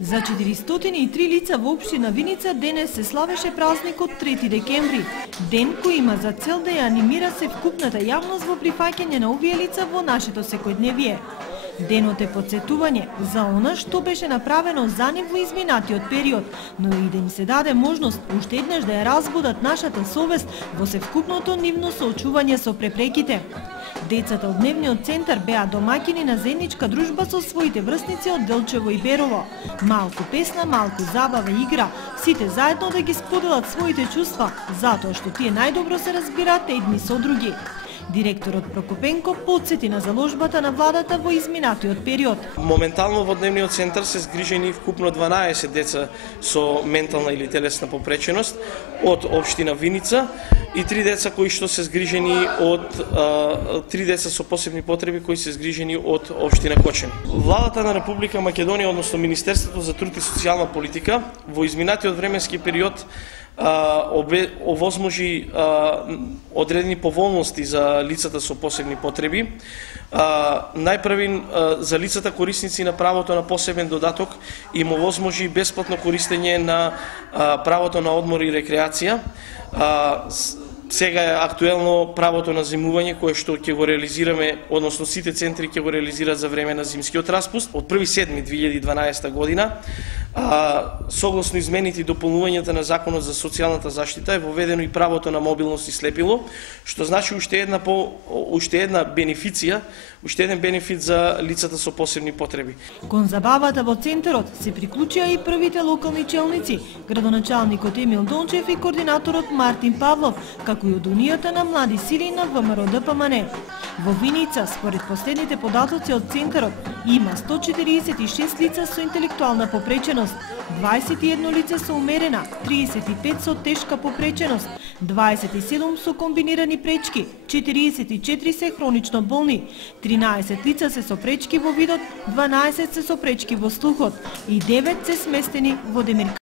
За 403 лица во општина Виница денес се славеше празникот 3 декември, ден кој има за цел да ја анимира севкупната јавност во прифаќање на овие лица во нашето секојдневие. Денот е потсетување за она што беше направено за нив во изминатиот период, но и да им се даде можност уште еднаш да ја разбудат нашата совест во севкупното нивно соочување со препреките. Децата од дневниот центар беа домаќини на заедничка дружба со своите врсници од Делчево и Берово. Малку песна, малку забава и игра, сите заедно да ги споделат своите чувства, затоа што тие најдобро се разбираат едни со други. Директорот Прокопенко потсети на заложбата на владата во изминатиот период. Моментално во дневниот центар се згрижени вкупно 12 деца со ментална или телесна попреченост од општина Виница и 3 деца кои што се згрижени од 3 деца со посебни потреби кои се згрижени од општина Кочани. Владата на Република Македонија, односно Министерството за труд и социјална политика, во изминатиот временски период овозможи одредени поволности за лицата со посебни потреби. Најпрвин за лицата корисници на правото на посебен додаток им овозможи бесплатно користење на правото на одмор и рекреација. Сега е актуелно правото на земување кое што ќе го реализираме, односно сите центри ќе го реализираат за време на зимскиот распуст. Од 1.7.2012 година, согласно измените и дополнувањата на Законот за социјалната заштита, е воведено и правото на мобилност и слепило, што значи уште една бенефиција, уште еден бенефит за лицата со посебни потреби. Кон забавата во центарот се приклучија и првите локални челници, градоначалникот Емил Дончев и координаторот Мартин Павлов, како и од Унијата на млади сили на ВМРО-ДПМН. Во Виница, според последните податоци од центарот, има 146 лица со интелектуална попреченост, 21 лице со умерена, 35 со тешка попреченост, 27 со комбинирани пречки, 44 се хронично болни, 13 лица се со пречки во видот, 12 се со пречки во слухот и 9 се сместени во демиркација.